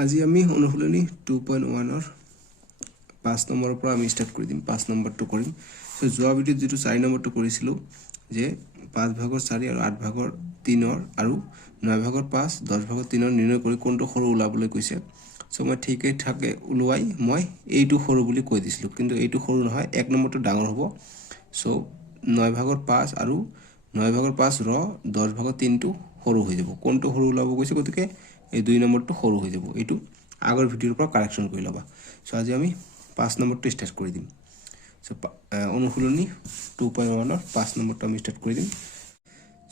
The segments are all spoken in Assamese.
আজি আমি অনুশীলনী 2.1 5 নম্বৰৰ পৰা আমি ষ্টাৰ্ট কৰি দিম। 5 নম্বৰটো কৰিম। সো যোৱা ভিডিঅ'ত যেটো 4 নম্বৰটো কৰিছিলো যে 5 ভাগৰ 4 আৰু 8 ভাগৰ 3 আৰু 9 ভাগৰ 5 10 ভাগৰ 3 নিৰ্ণয় কৰি কোনটো সৰু ওলাবলৈ কৈছে। সো মই ঠিকে ঠাকে উলুৱাই মই এইটো সৰু বুলি কৈ দিছিলো, কিন্তু এইটো সৰু নহয়, 1 নম্বৰটো ডাঙৰ হ'ব। সো 9 ভাগৰ 5 আৰু 9 ভাগৰ 5 ৰ 10 ভাগৰ 3টো সৰু হৈ যাব। কোনটো সৰু ওলাব কৈছে, গতিকে এই 2 নম্বৰটো সৰু হৈ যাব। এইটো আগৰ ভিডিঅ'ৰ পৰা কাৰেকশ্যন কৰি ল'বা। সো আজি আমি 5 নম্বৰটো ষ্টাৰ্ট কৰি দিম। সো অনুশীলনী 2.1 5 নম্বৰটো আমি ষ্টাৰ্ট কৰি দিম।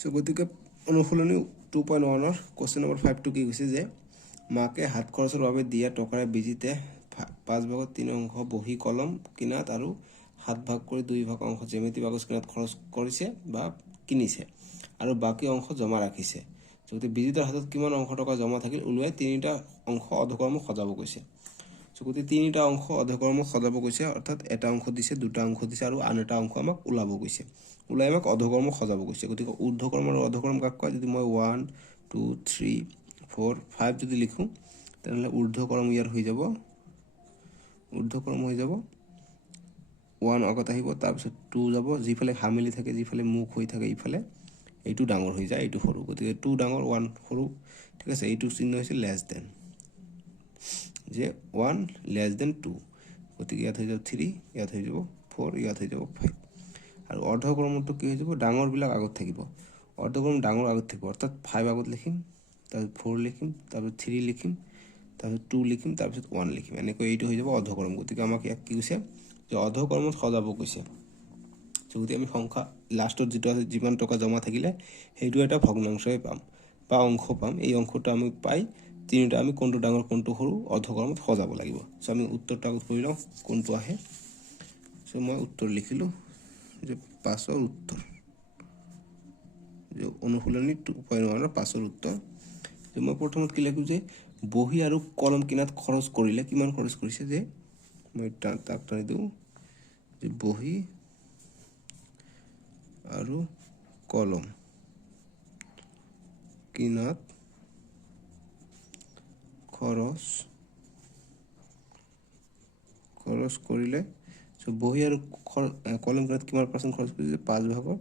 সো গতিকে অনুশীলনী 2.1 কোৱেশ্চন নম্বৰ 5টো কি কৈছে যে মাকে হাত খৰচৰ বাবে দিয়া টকাৰে বিজিতে 5 ভাগৰ 3 অংশ বহি কলম কিনাত আৰু 7 ভাগ কৰি 2 ভাগ অংশ জ্যামিতি বাকচ কিনাত খৰচ কৰিছে বা কিনিছে আৰু বাকী অংশ জমা ৰাখিছে। যদি বিজিতৰ হাতত কিমান অংশ টকা জমা থাকিল উলিয়াই 3টা অংশ অধকৰ্ম সজাব কৈছে। সো গতি 3টা অংশ অধকৰ্ম সজাব কৈছে, অৰ্থাৎ এটা অংশ দিছে, দুটা অংশ দিছে আৰু আন এটা অংশ আমাক ওলাব কৈছে। ওলাই আমাক অধকৰ্ম সজাব কৈছে। গতিকে ঊৰ্ধ্বকৰ্ম আৰু অধকৰ্ম কাক কয়? যদি মই 1 2 3 4 5 যদি লিখোঁ তেনেহ'লে ঊৰ্ধ্বকৰ্ম ইয়াৰ হৈ যাব, ঊৰ্ধ্বকৰ্ম হৈ যাব 1 আগত আহিব, তাৰপিছত 2 যাব, যিফালে হামিলি থাকে, যিফালে মুখ হৈ থাকে ইফালে এইটো ডাঙৰ হৈ যায়, এইটো সৰু। গতিকে 2 ডাঙৰ 1 সৰু, ঠিক আছে। এইটো চিহ্ন হৈছে লেছ দেন, যে 1 লেছ দেন 2। গতিকে ইয়াত হৈ যাব 3, ইয়াত হৈ যাব 4, ইয়াত হৈ যাব 5। আৰু অৰ্ধকৰ্মটো কি হৈ যাব? ডাঙৰবিলাক আগত থাকিব। অৰ্ধকৰ্ম ডাঙৰ আগত থাকিব, অৰ্থাৎ 5 আগত লিখিম, তাৰপিছত 4 লিখিম, তাৰপিছত 3 লিখিম, তাৰপিছত 2 লিখিম, তাৰপিছত 1 লিখিম। এনেকৈ এইটো হৈ যাব অৰ্ধকৰ্ম। গতিকে আমাক ইয়াক কি কৈছে যে অৰ্ধকৰ্মত সজাব কৈছে। যদি আমি সংখ্যা লাষ্টত যিটো আছে যিমান টকা জমা থাকিলে সেইটো এটা ভগ্নাংশই পাম বা অংশ পাম। এই অংশটো আমি পাই 3টা আমি কোনটো ডাঙৰ কোনটো সৰু অৰ্ধকৰ্মত সজাব লাগিব। সো আমি উত্তৰটো আগত কৰি লওঁ কোনটো আহে। সো মই উত্তৰ লিখিলোঁ যে 5ৰ উত্তৰ, যে অনুশীলনী 2.1 5ৰ উত্তৰ। যে মই প্ৰথমত কি লিখোঁ যে বহি আৰু কলম কিনাত খৰচ কৰিলে কিমান খৰচ কৰিছে, যে মই তাক টানি দিওঁ যে বহি আৰু কলম কিনাত খৰচ কৰিলে। সো বহি আৰু কলম কিনাত কিমান পাৰ্চেণ্ট খৰচ কৰিছে? 5 ভাগৰ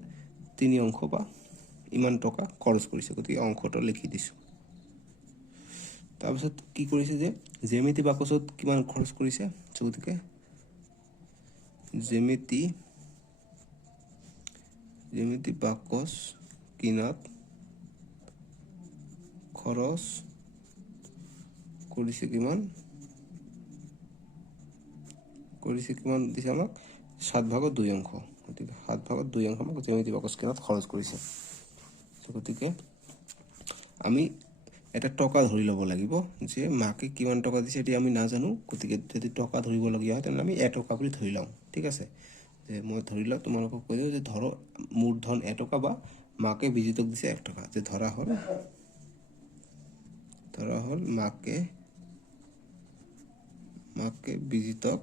3 অংশ বা ইমান টকা খৰচ কৰিছে। গতিকে অংশটো লিখি দিছোঁ। তাৰপিছত কি কৰিছে যে জ্যামিতি বাকচত কিমান খৰচ কৰিছে। সো গতিকে জ্যামিতি বাকচ কিনাত খৰচ কৰিছে কিমান দিছে আমাক? 7 ভাগৰ 2 অংশ। গতিকে 7 ভাগৰ 2 অংশ আমাক জ্যামিতি বাকচ কিনাত খৰচ কৰিছে। গতিকে আমি এটা টকা ধৰি ল'ব লাগিব যে মাকে কিমান টকা দিছে এতিয়া আমি নাজানো। গতিকে যদি টকা ধৰিবলগীয়া হয় তেনেহ'লে আমি এটকা বুলি ধৰি লওঁ, ঠিক আছে। যে মই ধৰি লওঁ, তোমালোকক কৈ দিওঁ যে ধৰক মূলধন এটকা বা মাকে বিজিতক দিছে 1 টকা। যে ধৰা হ'ল মাকে বিজিতক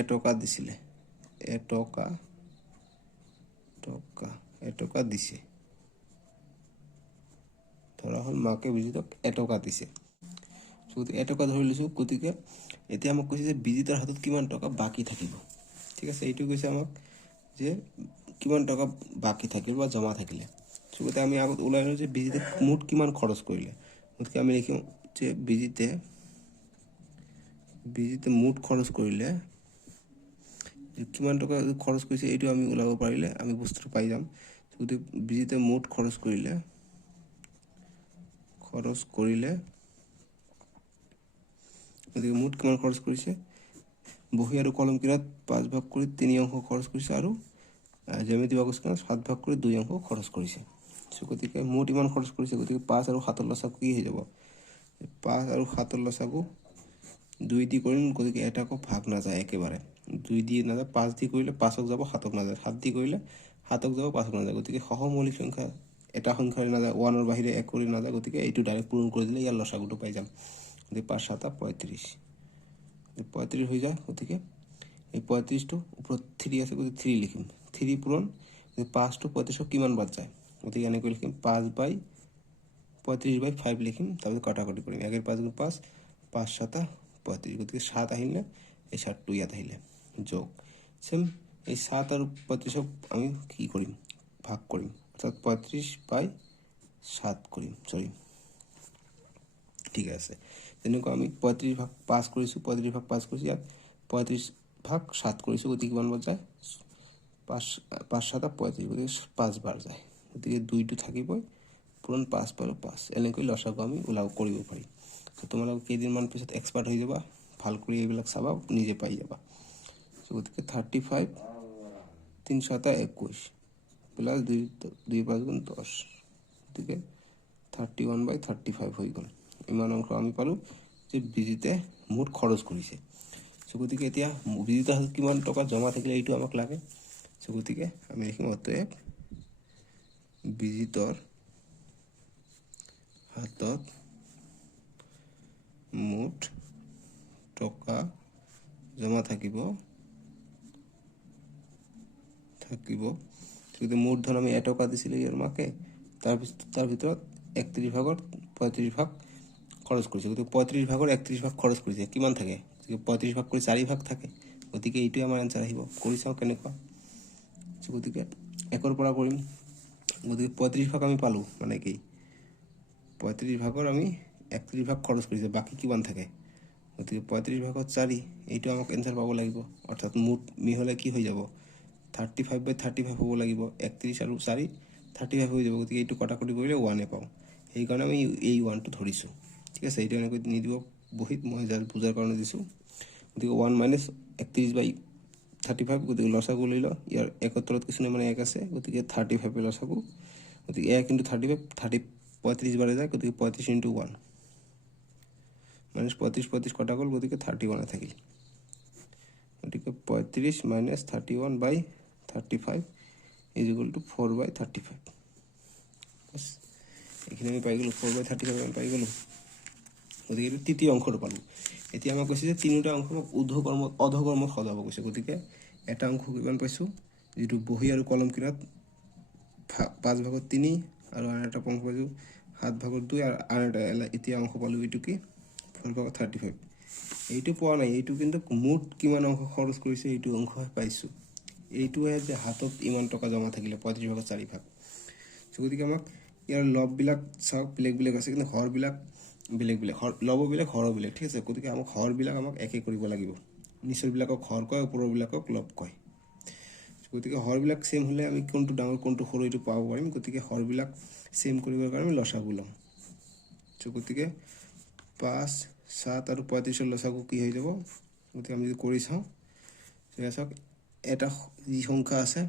এটকা দিছিলে, এটকা দিছে। ধৰা হ'ল মাকে বিজিতক এটকা দিছে। এটকা ধৰি লৈছোঁ। গতিকে এতিয়া আমাক কৈছে যে বিজিতৰ হাতত কিমান টকা বাকী থাকিব, ঠিক আছে। এইটো কৈছে আমাক যে কিমান টকা বাকী থাকিল বা জমা থাকিলে। গতিকে আমি আগত ওলাই লওঁ যে বিজিতে মুঠ কিমান খৰচ কৰিলে। গতিকে আমি লিখিম যে বিজিতে মুঠ খৰচ কৰিলে, কিমান টকা খৰচ কৰিছে এইটো আমি ওলাব পাৰিলে আমি বস্তুটো পাই যাম। গতিকে বিজিতে মুঠ খৰচ কৰিলে গতিকে মুঠ কিমান খৰচ কৰিছে? বহি আৰু কলম কিনাত 5 ভাগ কৰি 3 অংশ খৰচ কৰিছে আৰু জ্যামিতি বাকচ কিনাত 7 ভাগ কৰি 2 অংশ খৰচ কৰিছে। গতিকে মুঠ ইমান খৰচ কৰিছে। গতিকে 5 আৰু 7ৰ লসাগু কি হৈ যাব? 5 আৰু 7ৰ লসাগু 2 দি কৰিম। গতিকে এটাকো ভাগ নাযায়, একেবাৰে 2 দি নাযায়। 5 দি কৰিলে 5ক যাব, 7ক নাযায়। 7 দি কৰিলে 7ক যাব, 5ক নাযায়। গতিকে সহমৌলিক সংখ্যা এটা সংখ্যাৰে নাযায়, 1ৰ বাহিৰে 1 কৰি নাযায়। গতিকে এইটো ডাইৰেক্ট পূৰণ কৰি দিলে ইয়াৰ লসাগুটো পাই যাম। গতিকে 5 7 35 হৈ যায়। গতিকে এই 35টো ওপৰত 3 আছে, গতিকে 3 লিখিম। 3 পূৰণ 5টো 35ক কিমান বাদ যায়? গতিকে এনেকৈ লিখিম 5/3 35/5 লিখিম, তাৰপিছত কটাকটি কৰিম। 1 × 5 = 5, 5 × 7 = 35, গতিকে 7 আহিলে, এই 7টো ইয়াত আহিলে, যোগ। চেম এই 7 আৰু 35ক আমি কি কৰিম, ভাগ কৰিম, অৰ্থাৎ 35/7 কৰিম, সৰি, ঠিক আছে। তেনেকুৱা আমি 35/5 কৰিছোঁ, 35/5 কৰিছোঁ, ইয়াত 35/7 কৰিছোঁ, গতিকে কিমান বাৰ যায়, 5 × 7 = 35, গতিকে 5 বাৰ যায়, গতিকে 2টো থাকিবই, পূৰণ 5 পালোঁ 5। এনেকৈ লসাগু আমি কৰিব পাৰিম। তোমালোকে কেইদিনমান পিছত এক্সপাৰ্ট হৈ যাবা, ভাল কৰি এইবিলাক চাবা, নিজে পাই যাবা। গতিকে 35, 3 × 7 = 21 প্লাছ 2 × 5 = 10, গতিকে 31/35 হৈ গ'ল। ইমান অংশ আমি পালোঁ যে বিজিতে মুঠ খৰচ কৰিছে। গতিকে এতিয়া বিজিতৰ হাতত কিমান টকা জমা থাকিলে এইটো আমাক লাগে। গতিকে আমি লিখিম অতএব বিজিতৰ হাতত মুঠ টকা জমা থাকিব। যদি মূলধন আমি এটকা দিছিলোঁ ইয়াৰ মাকে, তাৰ ভিতৰত 31/35 খৰচ কৰিছে, গতিকে 35/31 খৰচ কৰিছে, কিমান থাকে, 35 × 4 ভাগ থাকে, গতিকে এইটোৱে আমাৰ এনচাৰ আহিব। কৰি চাওঁ কেনেকুৱা। গতিকে 1ৰ পৰা কৰিম, গতিকে 35 আমি পালোঁ, মানে কি 35 আমি 31 খৰচ কৰিছে, বাকী কিমান থাকে, গতিকে 35/4, এইটো আমাক এনচাৰ পাব লাগিব, অৰ্থাৎ মুঠ মিহলে কি হৈ যাব, 35/35 হ'ব লাগিব, 31 আৰু 4 35 হৈ যাব, গতিকে এইটো কটাকটি কৰিলে 1 পাওঁ, সেইকাৰণে আমি এই 1টো ধৰিছোঁ। ঠিক আছে, এইটো এনেকৈ নিদিব বহীত, মই বুজাৰ কাৰণে দিছোঁ। গতিকে 1 - 31/35, গতিকে লসাগু লৈ লওঁ, ইয়াৰ 1ৰ তলত কিছু মানে 1 আছে, গতিকে 35 লসাগু, গতিকে 1 × 35 বাৰে যায়, গতিকে 35 × 1 -35 কটা গ'ল, গতিকে 31 থাকিল, গতিকে 35 - 31/35 = 4/35। এইখিনি আমি পাই গ'লোঁ, 4/35 আমি পাই গ'লোঁ। গতিকে এইটো তৃতীয় অংশটো পালোঁ। এতিয়া আমাক কৈছে যে তিনিটা অংশ আমাক অধকৰ্মত সজাব কৈছে, গতিকে এটা অংশ কিমান পাইছোঁ, যিটো বহী আৰু কলম কিনাত 5/3 আৰু আন এটা অংশ পাইছোঁ 7/2, আৰু আন এটা এতিয়া অংশ পালোঁ, এইটো কি 4/35। এইটো পোৱা নাই, এইটো কিন্তু মুঠ কিমান অংশ খৰচ কৰিছে এইটো অংশহে পাইছোঁ। এইটোহে যে হাতত ইমান টকা জমা থাকিলে 35/4। গতিকে আমাক ইয়াৰ লববিলাক চাওক, বেলেগ বেলেগ আছে, কিন্তু হৰবিলাক বেলেগ বেলেগ, লববিলাক হৰ বেলেগ, ঠিক আছে। গতিকে আমাক হৰবিলাক আমাক একে কৰিব লাগিব, নিচৰবিলাকক হৰ কয়, ওপৰবিলাকক লব কয়। গতিকে হৰবিলাক ছেম হ'লে আমি কোনটো ডাঙৰ কোনটো সৰু এইটো পাব পাৰিম। গতিকে হৰবিলাক ছেম কৰিবৰ কাৰণে আমি লসাগু ল'ম। গতিকে 5, 7 আৰু 35ৰ লসাগু কি হৈ যাব, গতিকে আমি যদি কৰি চাওঁ, চাওক এটা যি সংখ্যা আছে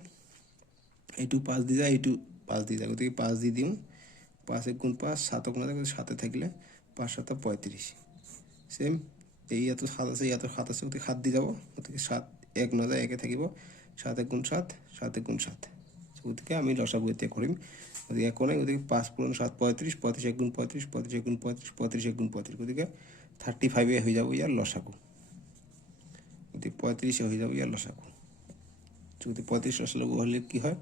এইটো 5 দি যায়, এইটো 5 দি যায়, গতিকে 5 দি দিওঁ, 5 × 1 = 5, 7ক নাযায়, গতিকে 7 থাকিলে 5 × 7 = 35। ছেম এই ইয়াতো 7 আছে, ইয়াতো 7 আছে, গতিকে 7 দি যাব, গতিকে 7 1 নাযায়, 1 থাকিব, 7 × 1 = 7, 7 × 1 = 7। গতিকে আমি লসাগু এতিয়া কৰিম, গতিকে একো নাই, গতিকে 5 × 7 = 35, 35 × 1 = 35, 35 × 1 = 35, 35 × 1 = 35, গতিকে 35 হৈ যাব ইয়াৰ লসাগু, গতিকে 35 হৈ যাব ইয়াৰ লসাগু। যদি 35 লসাগু হ'লে কি হয়,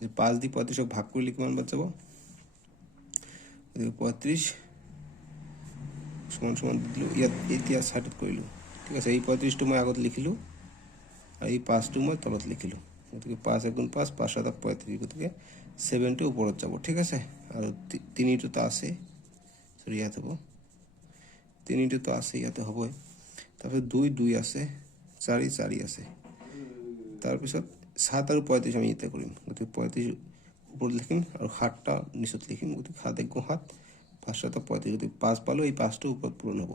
যে 5 দি 35ক ভাগ কৰিলে কিমান বাদ যাব, গতিকে 35 = দিলোঁ, ইয়াত এতিয়া চাইডত কৰিলোঁ, ঠিক আছে। এই 35টো মই আগত লিখিলোঁ আৰু এই 5টো মই তলত লিখিলোঁ, গতিকে 5 × 1 = 5, 5 × 7 = 35, গতিকে 7টো ওপৰত যাব, ঠিক আছে। আৰু 3টোতো আছে, সৰি ইয়াত হ'ব, 3টোতো আছে, ইয়াতে হ'বই। তাৰপিছত 2 2 আছে, 4 4 আছে, তাৰপিছত 7 আৰু 35 আমি এতিয়া কৰিম, গতিকে 35 ওপৰত লিখিম আৰু 7টা নিচত লিখিম, গতিকে 7 × 1 = 7, 5 × 7 = 35, গতিকে 5 পালোঁ, এই 5টো ওপৰত পূৰণ হ'ব।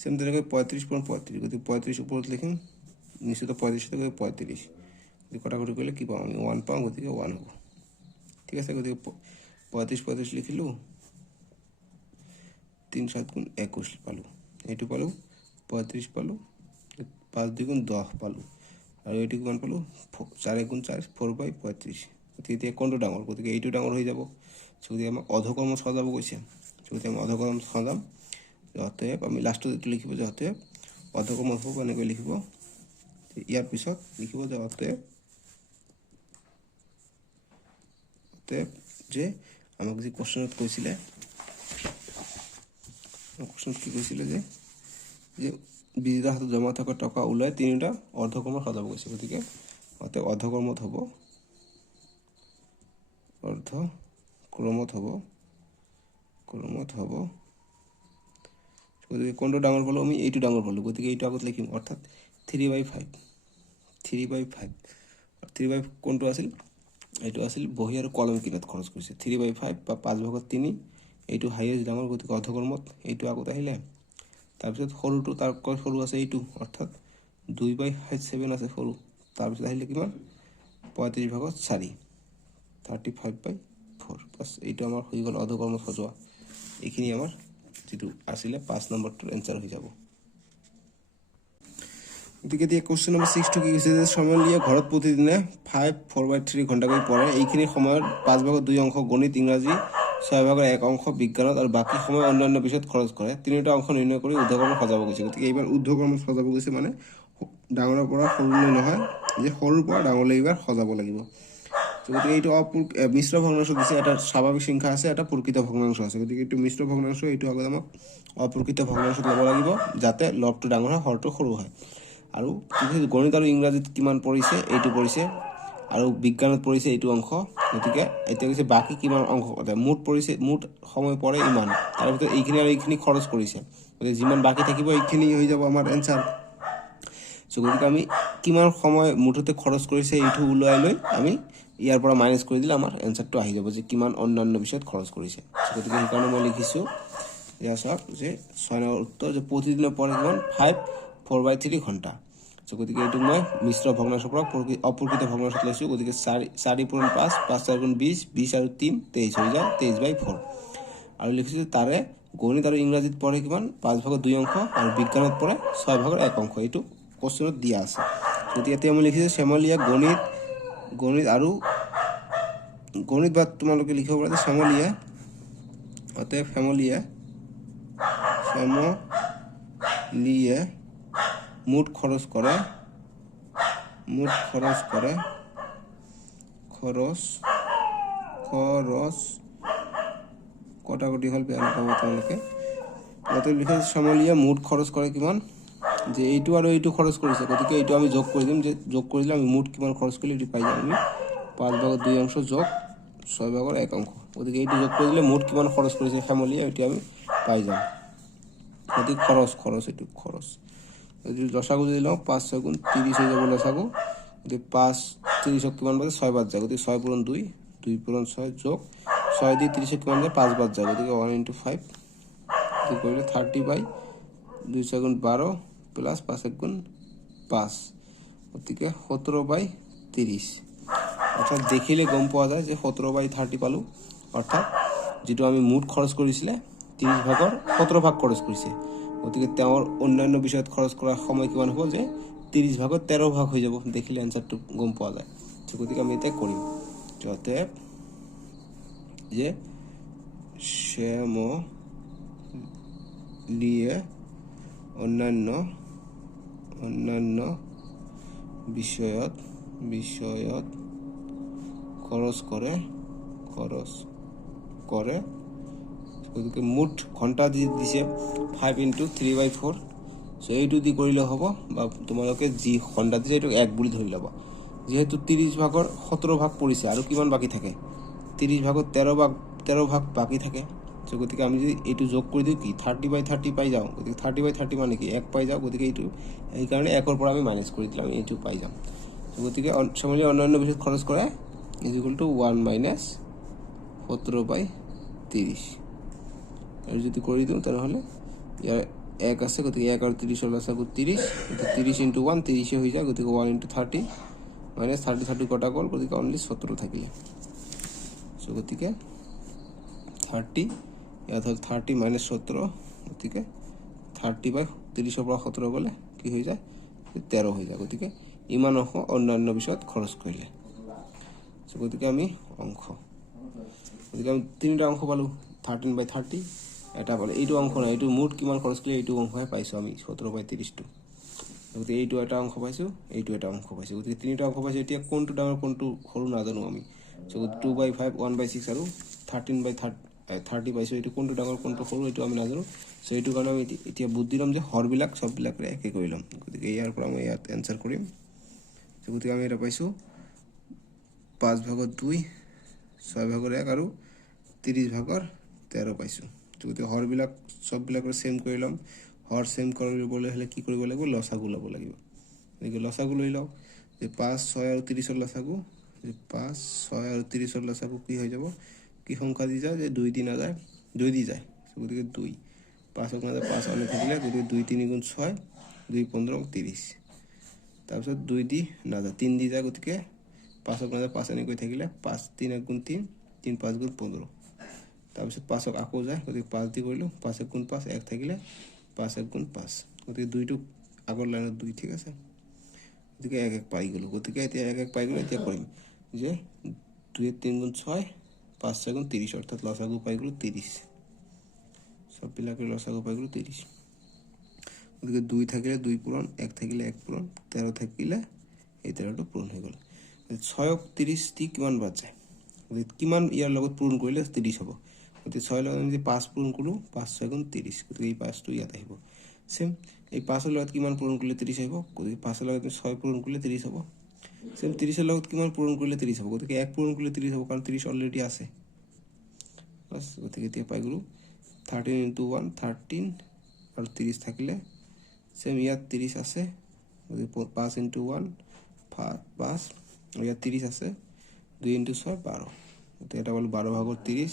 ছেম তেনেকৈ 35 × 35, গতিকে 35 ওপৰত লিখিম, নিচতে 35 থাকে, 35, গতিকে কটাকটি কৰিলে কি পাওঁ আমি, 1 পাওঁ, গতিকে 1 হ'ব, ঠিক আছে। গতিকে 35 লিখিলোঁ, 3 × 7 = 21 পালোঁ, এইটো পালোঁ 35 পালোঁ, 5 × 2 = 10 পালোঁ, আৰু এইটো কিমান পালোঁ, 4 × 4 = 4/35। গতিকে এতিয়া কোনটো ডাঙৰ, গতিকে এইটো ডাঙৰ হৈ যাব। গতিকে আমাক অধকৰ্মত সজাব কৈছে, গতিকে আমি অধকৰ্মত সজাম। অতএব আমি লাষ্টত এইটো লিখিব যে অতএব অধকৰ্মত হ'ব, এনেকৈ লিখিব। ইয়াৰ পিছত লিখিব যে অতএব যে আমাক যি কোৱেশ্যনত কৈছিলে কোৱেশ্যন কি কৈছিলে যে বিজিতৰ হাতত জমা থকা টকা ওলাই তিনিটা অৰ্ধক্ৰমত সজাব গৈছে, গতিকে অৰ্ধক্ৰমত হ'ব গতিকে কোনটো ডাঙৰ পালোঁ আমি, এইটো ডাঙৰ পালোঁ, গতিকে এইটো আগত লিখিম, অৰ্থাৎ 3/5 3/5 কোনটো আছিল, এইটো আছিল বহি আৰু কলম কিনাত খৰচ কৰিছে। 3/5 বা 5/3 এইটো হাইয়েষ্ট ডাঙৰ, গতিকে অৰ্ধক্ৰমত এইটো আগত আহিলে। তাৰপিছত সৰুটো তাৰকৈ সৰু আছে এইটো, অৰ্থাৎ 2/7 আছে সৰু, তাৰপিছত আহিলে কিমান 35/4 35/4 বাছ এইটো আমাৰ হৈ গ'ল অৰ্ধক্ৰমত সজোৱা। এইখিনি আমাৰ যিটো আছিলে 5 নম্বৰটোৰ এনচাৰ হৈ যাব। গতিকে এতিয়া কুৱেশ্যন নম্বৰ 6টো কি কৈছে যে সমলিয়া ঘৰত প্ৰতিদিনে 5/4/3 ঘণ্টাকৈ পঢ়ে। এইখিনি সময়ত 5/2 অংশ গণিত, ইংৰাজী, 6/1 অংশ বিজ্ঞানত আৰু বাকী সময় অন্যান্য বিষয়ত খৰচ কৰে। তিনিটা অংশ নিৰ্ণয় কৰি ঊৰ্ধ্বক্ৰমত সজাব গৈছে। গতিকে এইবাৰ ঊৰ্ধ্বক্ৰমত সজাব গৈছে মানে ডাঙৰৰ পৰা সৰুলৈ নহয়, যে সৰুৰ পৰা ডাঙৰলৈ এইবাৰ সজাব লাগিব। গতিকে এইটো মিশ্ৰ ভগ্নাংশ দিছে, এটা স্বাভাৱিক সংখ্যা আছে, এটা প্ৰকৃত ভগ্নাংশ আছে। গতিকে এইটো মিশ্ৰ ভগ্নাংশ, এইটো আগত আমাক অপ্ৰকৃত ভগ্নাংশত ল'ব লাগিব, যাতে লবটো ডাঙৰ হয় হৰটো সৰু হয়। আৰু গণিত আৰু ইংৰাজীত কিমান পৰিছে, এইটো পৰিছে, আৰু বিজ্ঞানত পৰিছে এইটো অংশ। গতিকে এতিয়া কৈছে বাকী কিমান অংশ, মুঠ পৰিছে, মুঠ সময় পৰে ইমান, তাৰ ভিতৰত এইখিনি আৰু এইখিনি খৰচ কৰিছে, গতিকে যিমান বাকী থাকিব এইখিনি হৈ যাব আমাৰ এনচাৰ। গতিকে আমি কিমান সময় মুঠতে খৰচ কৰিছে এইটো ওলাই লৈ আমি ইয়াৰ পৰা মাইনাছ কৰি দিলে আমাৰ এনচাৰটো আহি যাব, যে কিমান অন্যান্য বিষয়ত খৰচ কৰিছে। গতিকে সেইকাৰণে মই লিখিছোঁ এয়া চাওক যে 6 নম্বৰ উত্তৰ, যে প্ৰতিদিনে পঢ়ে কিমান 5/4/3 ঘণ্টা। গতিকে এইটো মই মিশ্ৰ ভগ্নাংশৰ পৰা অপ্ৰকৃত ভগ্নাংশত লৈছোঁ। গতিকে 4 × 5 5 × 4 = 20 20 আৰু 3 23 হৈ যায় 23/4। আৰু লিখিছোঁ তাৰে গণিত আৰু ইংৰাজীত পঢ়ে কিমান 5/2 অংশ আৰু বিজ্ঞানত পঢ়ে 6/1 অংশ। এইটো কোৱেশ্যনত দিয়া আছে। গতিকে এতিয়া মই লিখিছোঁ শ্যামলীয়া গণিত আৰু গণিত বা তোমালোকে লিখিব পাৰা যে শ্যামলীয়া মুঠ খৰচ কৰে কটাকটি হ'ল, বেয়া নাপাব তোমালোকে। লিখিছে শ্যামলীয়া মুঠ খৰচ কৰে কিমান, যে এইটো আৰু এইটো খৰচ কৰিছে, গতিকে এইটো আমি যোগ কৰি দিম, যে যোগ কৰি দিলে আমি মুঠ কিমান খৰচ কৰিলে এইটো পাই যাম আমি 5/2 অংশ যোগ 6/1 অংশ। গতিকে এইটো যোগ কৰি দিলে মুঠ কিমান খৰচ কৰিছে শ্যামলীয়া এইটো আমি পাই যাম। গতিকে এইটো খৰচ যদি লসাগু যদি লওঁ 5 × 6 = 30 হৈ যাব লসাগু। গতিকে 5 30ক কিমান বাজে 6 বাদ যায়, গতিকে 6 × 2 2 × 6 যোগ 6 দি 30ক কিমান যায় 5 বাদ যায়, গতিকে 1 × 5 কি কৰিলে 30/2 × 12 প্লাছ 5 × 5, গতিকে 17/30। অৰ্থাৎ দেখিলে গম পোৱা যায় যে 17/30 পালোঁ। অৰ্থাৎ যিটো আমি মুঠ খৰচ কৰিছিলে 30/17 খৰচ কৰিছে, গতিকে তেওঁৰ অন্যান্য বিষয়ত খৰচ কৰাৰ সময় কিমান হ'ব, যে 30/13 হৈ যাব। দেখিলে এনচাৰটো গম পোৱা যায়। গতিকে আমি এতিয়া কৰিম, যাতে যে শ্যামলীয়ে অন্যান্য বিষয়ত খৰচ কৰে। গতিকে মুঠ ঘণ্টা দিছে 5 × 3/4। এইটো দি কৰিলে হ'ব, বা তোমালোকে যি ঘণ্টা দিছে এইটো 1 বুলি ধৰি ল'বা। যিহেতু 30/17 পৰিছে আৰু কিমান বাকী থাকে, 30/13 বাকী থাকে। গতিকে আমি যদি এইটো যোগ কৰি দিওঁ কি 30/30 পাই যাওঁ, গতিকে 30/30 মানে কি 1 পাই যাওঁ, গতিকে এইটো সেইকাৰণে 1ৰ পৰা আমি মাইনাছ কৰি দিলে আমি এইটো পাই যাম। গতিকে শ্যামলীয়া অন্যান্য বিষয়ত খৰচ কৰে = 1 - 17/30। আৰু যদি কৰি দিওঁ তেনেহ'লে ইয়াৰ 1 আছে, গতিকে 1 আৰু 30ৰ লসাগু 30, গতিকে 30 × 1 30 হৈ যায়, গতিকে 1 × 30 - 30 কটা গ'ল, গতিকে অনলি 17 থাকিলে। গতিকে 30 ইয়াত হ'ল 30 - 17, গতিকে 30/30ৰ পৰা 17 গ'লে কি হৈ যায় 13 হৈ যায়। গতিকে ইমান অংশ অন্যান্য বিষয়ত খৰচ কৰিলে। গতিকে আমি তিনিটা অংশ পালোঁ, 13/30 এটা পালোঁ। এইটো অংশ নাই, এইটো মুঠ কিমান খৰচ কৰিলে এইটো অংশহে পাইছোঁ আমি 17/30টো। গতিকে এইটো এটা অংশ পাইছোঁ, এইটো এটা অংশ পাইছোঁ, গতিকে তিনিটা অংশ পাইছোঁ। এতিয়া কোনটো ডাঙৰ কোনটো সৰু নাজানো আমি। 2/5 1/6 আৰু 30 পাইছোঁ। এইটো কোনটো ডাঙৰ কোনটো সৰু এইটো আমি নাজানো। চ' এইটো কাৰণে আমি এতিয়া বুদ্ধি ল'ম যে হৰবিলাক চববিলাকে একে কৰি ল'ম। গতিকে ইয়াৰ পৰা মই ইয়াত এনচাৰ কৰিম। গতিকে আমি এটা পাইছোঁ 5/2, 6/1 আৰু 30/13 পাইছোঁ। গতিকে হৰবিলাক চববিলাকৰ ছেম কৰি ল'ম। হৰ ছেম কৰিবলৈ হ'লে কি কৰিব লাগিব? লসাগু ল'ব লাগিব। গতিকে লসাগু লৈ লওঁ যে 5, 6 আৰু 30ৰ লসাগু, যে 5, 6 আৰু 30ৰ লসাগু কি হৈ যাব? কি সংখ্যা দি যায় যে 2 দি নাযায়, 2 দি যায়। গতিকে 2, 5ক নাযায়, 5 আনি থাকিলে গতিকে 2 3 গুণ 6, 2 15 30। তাৰপিছত 2 দি নাযায়, 3 দি যায়, গতিকে 5ক নাযায়, 5 আনি গৈ থাকিলে 5 3 1 গুণ 3, 3 5 গুণ 15। তাৰপিছত 5ক আকৌ যায়, গতিকে 5 দি কৰিলোঁ, 5 1 গুণ 5, 1 থাকিলে 5 1 গুণ 5। গতিকে 2টো আগৰ লাইনত 2, ঠিক আছে। গতিকে 1 1 পাই গ'লোঁ। গতিকে এতিয়া 1 1 পাই গ'লোঁ। এতিয়া কৰিম যে 2 3 গুণ 6, 5 6 গুণ 30, অৰ্থাৎ লসাগু পাই গ'লোঁ 30। সববিলাকে লসাগু পাই গ'লোঁ 30। গতিকে 2 থাকিলে 2 পূৰণ, 1 থাকিলে 1 পূৰণ, 13 থাকিলে এই 13টো পূৰণ হৈ গ'ল। 6ক 30 দি কিমান বাদ যায়? গতিকে কিমান ইয়াৰ লগত পূৰণ কৰিলে 30 হ'ব? গতিকে 6ৰ লগত আমি যদি 5 পূৰণ কৰোঁ, 5 6 গুণ 30, গতিকে এই 5টো ইয়াত আহিব। ছেম এই 5ৰ লগত কিমান পূৰণ কৰিলে 30 আহিব? গতিকে 5ৰ লগত 6 পূৰণ কৰিলে 30 হ'ব। ছেম 30ৰ লগত কিমান পূৰণ কৰিলে 30 হ'ব? গতিকে 1 পূৰণ কৰিলে 30 হ'ব, কাৰণ 30 অলৰেডি আছে। বাছ, গতিকে এতিয়া পাই গ'লোঁ 13 × 1 13 আৰু 30 থাকিলে ছেম ইয়াত 30 আছে, গতিকে 5 × 1 5, আৰু ইয়াত 30 আছে, 2 × 6 12। গতিকে এটা পালোঁ 12/30,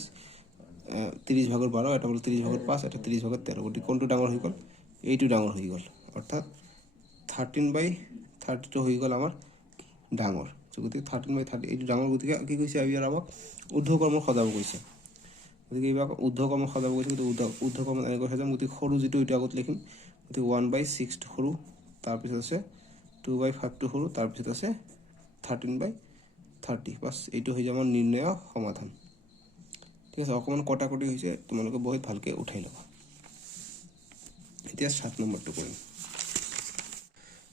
30/12, এটা পালোঁ 30/5, এটা 30/13। গতিকে কোনটো ডাঙৰ হৈ গ'ল? এইটো ডাঙৰ হৈ গ'ল, অৰ্থাৎ 13/30টো হৈ গ'ল আমাৰ ডাঙৰ। গতিকে 13/30 এইটো ডাঙৰ। গতিকে কি কৈছে? ইয়াৰ আমাক ঊৰ্ধ্বকৰ্ম সজাব কৈছে। গতিকে এইবিলাক ঊৰ্ধ্বকৰ্ম সজাব কৈছে। গতিকে ঊৰ্ধ্বকৰ্ম এনেকৈ সজাম। গতিকে সৰু যিটো এইটো আগত লিখিম। গতিকে 1/6টো সৰু, তাৰপিছত আছে 2/5টো সৰু, তাৰপিছত আছে 13/30। বাছ, এইটো হৈ যাব আমাৰ নিৰ্ণয় সমাধান। ঠিক আছে, অকণমান কটাকটি হৈছে, তোমালোকে বহুত ভালকৈ উঠাই ল'বা। এতিয়া 7 নম্বৰটো কৰিম।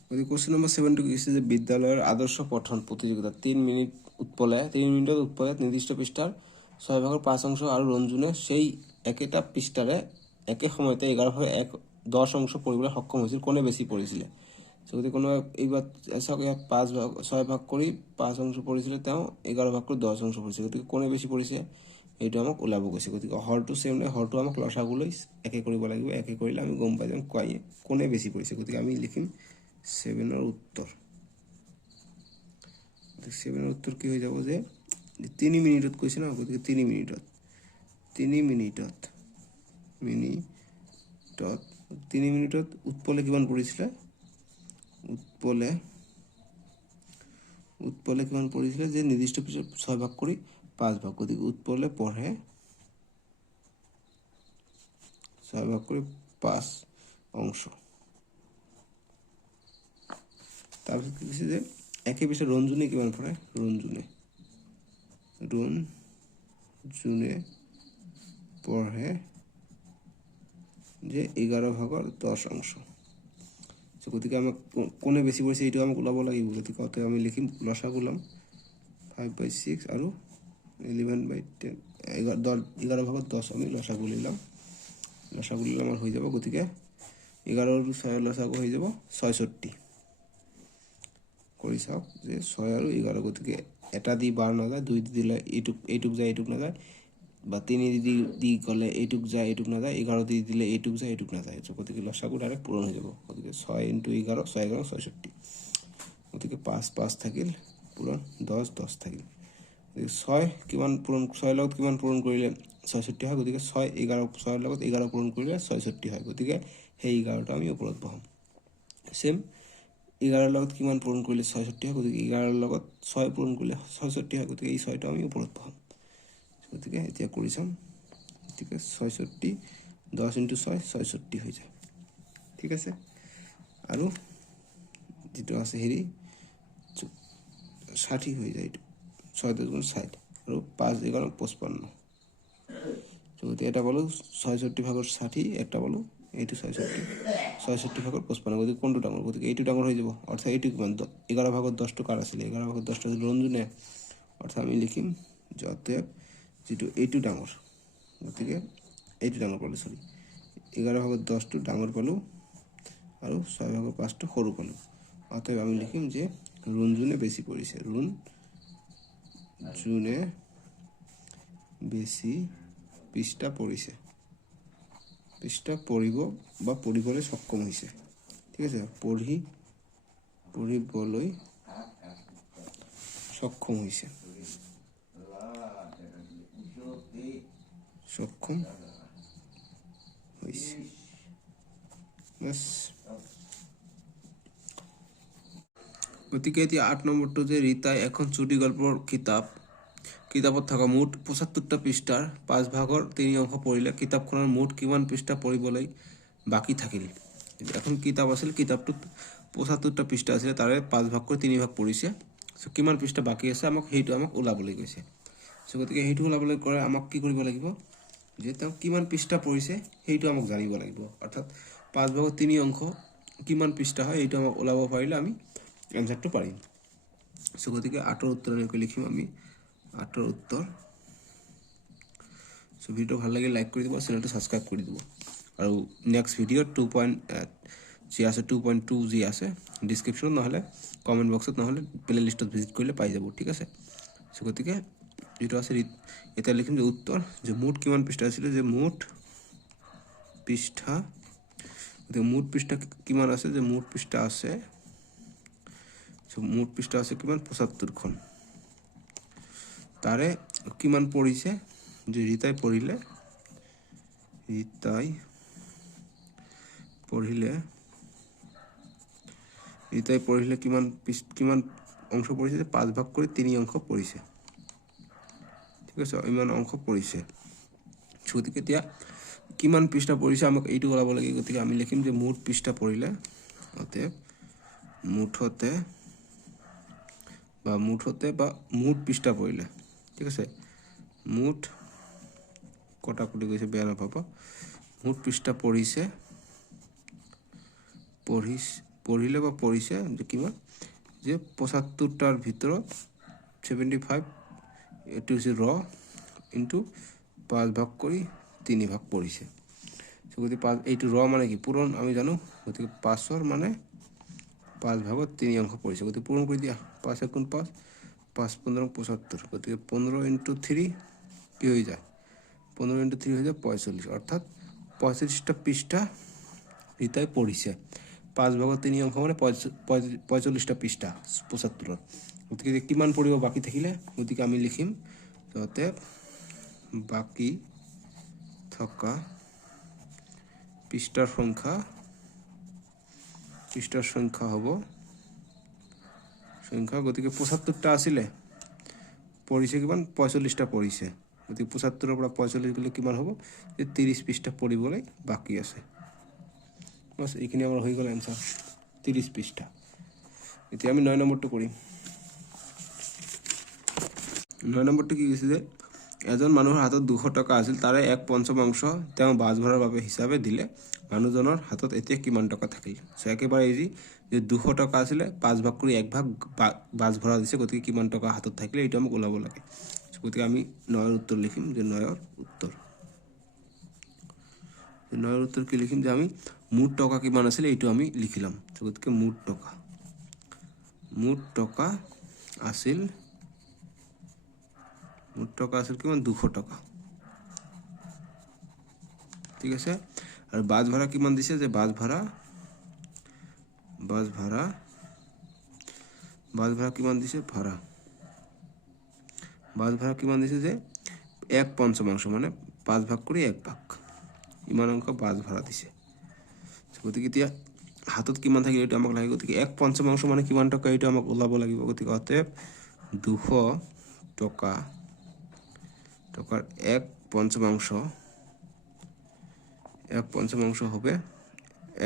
গতিকে কুৱেশ্যন নম্বৰ 7টো কৈছে যে বিদ্যালয়ৰ আদৰ্শ পঠন প্ৰতিযোগিতা 3 মিনিটত উৎপলে নিৰ্দিষ্ট পৃষ্ঠাৰ 6/5 আৰু ৰঞ্জুনে সেই একেটা পৃষ্ঠাৰে একে সময়তে 11/10 অংশ পঢ়িবলৈ সক্ষম হৈছিল। কোনে বেছি পঢ়িছিলে? গতিকে কোনোবাই এইবাৰ চাওক, ইয়াত 6 ভাগ কৰি 5 অংশ পঢ়িছিলে, তেওঁ 11 ভাগ কৰি 10 অংশ পঢ়িছে। গতিকে কোনে বেছি পঢ়িছে এইটো আমাক ওলাব গৈছে। গতিকে হৰটো ছেম নাই, হৰটো আমাক লসাগুলৈ একে কৰিব লাগিব। একে কৰিলে আমি গম পাই যাম কোনে বেছি পঢ়িছে। গতিকে আমি লিখিম 7ৰ উত্তৰ। 7ৰ উত্তৰ কি হৈ যাব যে 3 মিনিটত কৈছে ন, গতিকে 3 মিনিটত উৎপলে কিমান পঢ়িছিলে? উৎপলে কিমান পঢ়িছিলে যে নিৰ্দিষ্ট পিছত 6 ভাগ কৰি 5 ভাগ। গতিকে উৎপলে পঢ়ে 6 ভাগ কৰি 5 অংশ। তাৰপিছত কি কৈছে যে একে পিছত ৰঞ্জুনে কিমান পঢ়ে? ৰঞ্জুনে পঢ়ে যে 11/10 অংশ। গতিকে আমাক কোনে বেছি পঢ়িছে এইটো আমাক ওলাব লাগিব। গতিকে আমি লিখিম লসাগু ল'ম 5/6 আৰু 11/10, 11/10 আমি লসাগু লৈ ল'ম। আমাৰ হৈ যাব। গতিকে 11 আৰু 6 লসাগু হৈ যাব 66। কৰি চাওক যে 6 আৰু 11, গতিকে এটা দি বাৰ নাযায়, 2 দি দিলে এইটোক যায়, এইটোক নাযায়, বা 3 দি গ'লে এইটোক যায়, এইটোক নাযায়, 11 দি দিলে এইটোক যায়, এইটোক নাযায়। গতিকে লসাগু ডাইৰেক্ট পূৰণ হৈ যাব। গতিকে 6 × 11, 6 × 66। গতিকে 5 5 থাকিল পূৰণ, 10 10 থাকিল। গতিকে 6 কিমান পূৰণ, 6ৰ লগত কিমান পূৰণ কৰিলে 66 হয়? গতিকে 6 6ৰ লগত 11 পূৰণ কৰিলে 66 হয়। গতিকে সেই 11টা আমি ওপৰত বহাম। ছেম 11ৰ লগত কিমান পূৰণ কৰিলে 66 হয়? গতিকে 11ৰ লগত 6 পূৰণ কৰিলে 66 হয়। গতিকে এই 6টো আমি ওপৰত বহাম। গতিকে এতিয়া কৰি চাম। গতিকে 66, 10 × 6 66 হৈ যায়। ঠিক আছে, আৰু যিটো আছে 60 হৈ যায়। এইটো 6 × 10 = 60 আৰু 5 × 11 = 55। গতিকে এটা পালোঁ 66/60, একটা পালোঁ এইটো 66/55। গতিকে কোনটো ডাঙৰ? গতিকে এইটো ডাঙৰ হৈ যাব, অৰ্থাৎ এইটো কিমান? 11/10টো কাৰ আছিলে? 11/10টো আছিল ৰঞ্জুনে, অৰ্থাৎ আমি লিখিম অতএব যিটো এইটো ডাঙৰ। গতিকে এইটো ডাঙৰ পালোঁ, 11/10টো ডাঙৰ পালোঁ আৰু 6/5টো সৰু পালোঁ। অতএব আমি লিখিম যে ৰুণ যোনে বেছি পৰিছে, ৰুণ যোনে বেছি পৃষ্ঠা পৰিছে, পৃষ্ঠা পঢ়িব বা পঢ়িবলৈ সক্ষম হৈছে। ঠিক আছে, পঢ়িবলৈ সক্ষম হৈছে, সক্ষম হৈছে। বাস, গতিকে এতিয়া 8 নম্বৰটো যে ৰীতাই এখন চুটি গল্পৰ কিতাপত থকা মুঠ 75টা পৃষ্ঠাৰ 5/3 পঢ়িলে কিতাপখনৰ মুঠ কিমান পৃষ্ঠা পঢ়িবলৈ বাকী থাকিল। এখন কিতাপ আছিল, কিতাপটোত 75টা পৃষ্ঠা আছিলে, তাৰে 5/3 পঢ়িছে। চ' কিমান পৃষ্ঠা বাকী আছে সেইটো আমাক ওলাবলৈ কৈছে। চ' গতিকে সেইটো ওলাবলৈ কৰে আমাক কি কৰিব লাগিব, যে তেওঁ কিমান পৃষ্ঠা পঢ়িছে সেইটো আমাক জানিব লাগিব। অৰ্থাৎ 5/3 কিমান পৃষ্ঠা হয় এইটো আমাক ওলাব পাৰিলে আমি এনচাৰটো পাৰিম। চ' গতিকে 8ৰ উত্তৰ এনেকৈ লিখিম আমি, 8ৰ উত্তৰ। চ' ভিডিঅ'টো ভাল লাগিলে লাইক কৰি দিব, চেনেলটো ছাবস্ক্ৰাইব কৰি দিব। আৰু নেক্সট ভিডিঅ' 2.2 যি আছে ডিছক্ৰিপশ্যনত, নহ'লে কমেণ্ট বক্সত, নহ'লে প্লে লিষ্টত ভিজিট কৰিলে পাই যাব। ঠিক আছে, চ' গতিকে যিটো আছে এতিয়া লিখিম যে উত্তৰ, যে মুঠ কিমান পৃষ্ঠা আছিলে, যে মুঠ পৃষ্ঠা, গতিকে মুঠ পৃষ্ঠা কিমান আছে, যে মুঠ পৃষ্ঠা আছে, মুঠ পৃষ্ঠা আছে কিমান, 75খন। তাৰে কিমান পঢ়িছে, যে ৰীতাই পঢ়িলে কিমান অংশ পঢ়িছে, যে 5/3 পঢ়িছে। ঠিক আছে, ইমান অংশ পঢ়িছে। গতিকে এতিয়া কিমান পৃষ্ঠা পঢ়িছে আমাক এইটো ওলাব লাগে। গতিকে আমি লিখিম যে মুঠ পৃষ্ঠা পঢ়িলে, অতএব মুঠতে বা মুঠ পৃষ্ঠা পঢ়িলে। ঠিক আছে, মুঠ কটাকটি গৈছে, বেয়া নাপাব, মুঠ পৃষ্ঠা পঢ়িছে যে কিমান, যে 75টাৰ ভিতৰত 75, এইটো হৈছে ৰ ইনটু 5/3 পঢ়িছে। গতিকে এইটো ৰ মানে কি, পূৰণ আমি জানো, গতিকে 5ৰ মানে 5/3 পঢ়িছে। গতিকে পূৰণ কৰি দিয়া, 5 × 5, 5×15 75। গতিকে 15 × 3 কি হৈ যায়, 15 × 3 হৈ যায় 45। অৰ্থাৎ 45টা পৃষ্ঠা ৰীতাই পঢ়িছে। 5/3 মানে 45টা পৃষ্ঠা 75ৰ। গতিকে কিমান পঢ়িব বাকী থাকিলে, গতিকে আমি লিখিম যাতে বাকী থকা পৃষ্ঠাৰ সংখ্যা হ'ব গতিকে 75টা আছিলে, পঢ়িছে কিমান, 45টা পঢ়িছে। গতিকে 75ৰ পৰা 45 গ'লে কিমান হ'ব, যে 30 পৃষ্ঠা পঢ়িবলৈ বাকী আছে। বাছ, এইখিনি আমাৰ হৈ গ'ল এনচাৰ, 30 পৃষ্ঠা। এতিয়া আমি 9 নম্বৰটো কৰিম। 9 নম্বৰটো কি কৈছে, যে এজন মানুহৰ হাতত 200 টকা আছিল, তাৰে 1/5 তেওঁ বাছ ভাড়াৰ বাবে হিচাপে দিলে, মানুহজনৰ হাতত এতিয়া কিমান টকা থাকিল। চ' একেবাৰে ইজি, যে 200 টকা আছিলে, 5/1 বাছ ভাড়া দিছে, গতিকে কিমান টকা হাতত থাকিলে এইটো আমাক ওলাব লাগে। গতিকে আমি 9ৰ উত্তৰ লিখিম, যে 9ৰ উত্তৰ কি লিখিম, যে আমি মুঠ টকা কিমান আছিলে এইটো আমি লিখি ল'ম। গতিকে মুঠ টকা আছিল কিমান, 200 টকা। ঠিক আছে, আৰু বাছ ভাড়া কিমান দিছে, যে বাছ ভাড়া কিমান দিছে, বাছ ভাড়া কিমান দিছে, যে 1/5 মানে 5/1 ইমান অংক বাছ ভাড়া দিছে। গতিকে এতিয়া হাতত কিমান থাকিল এইটো আমাক লাগে। গতিকে 1/5 মানে কিমান টকা এইটো আমাক ওলাব লাগিব। গতিকে অতএব 200 টকাৰ 1/5 হবে,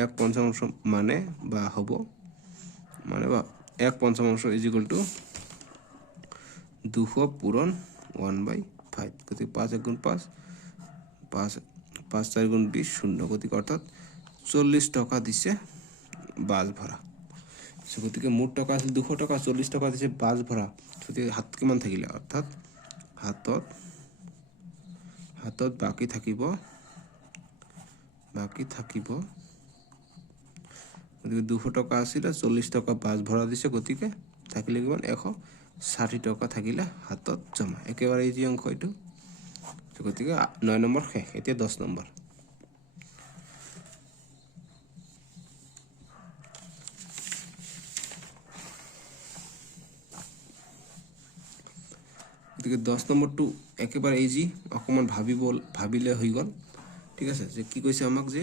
1/5 মানে বা 1/5 ইজ ইকুৱেল টু 200 পূৰণ 1/5। গতিকে 5 × 5, 5 4 × 20 0। গতিকে অৰ্থাৎ 40 টকা দিছে বাছ ভাড়া। গতিকে মুঠ টকা আছিল 200 টকা, 40 টকা দিছে বাছ ভাড়া। গতিকে হাতত কিমান থাকিলে, অৰ্থাৎ হাতত হাতত বাকি থাকিব গতিকে 200 টকা আছিলে 40 টকা বাছ ভৰা দিছে গতিকে থাকিলে কিমান 160 টকা থাকিলে হাতত জমা একেবাৰে ইজি অংক এইটো গতিকে 9 নম্বৰ শেষ এতিয়া 10 নম্বৰ গতিকে 10 নম্বৰটো একেবাৰে ইজি অকমান ভাবিলে হৈ গল ঠিক আছে যে কি কৈছে আমাক যে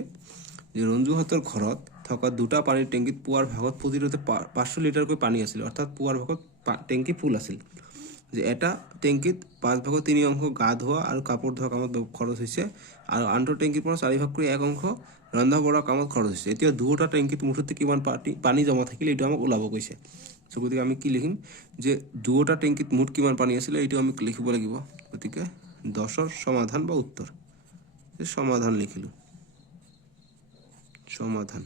ৰঞ্জুহঁতৰ ঘৰত থকা দুটা পানীৰ টেংকিত পুৱাৰ ভাগত প্ৰতিৰোধে 500 লিটাৰকৈ পানী আছিল অৰ্থাৎ পুৱাৰ ভাগত টেংকি ফুল আছিল যে এটা টেংকিত 5 ভাগৰ 3 অংশ গা ধোৱা আৰু কাপোৰ ধোৱা কামত খৰচ হৈছে আৰু আনটো টেংকিৰ পৰা 4 ভাগ কৰি 1 অংশ ৰন্ধা বঢ়া কামত খৰচ হৈছে এতিয়া দুটা টেংকিত মুঠতে কিমান পানী জমা থাকিলে এটা আমাক ওলাব কৈছে সো গতিকে আমি কি লিখিম যে দুটা টেংকিত মুঠ কিমান পানী আছিল এইটো আমি লিখিব লাগিব গতিকে 10 ৰ সমাধান বা উত্তৰ এই সমাধান লিখিলো সমাধান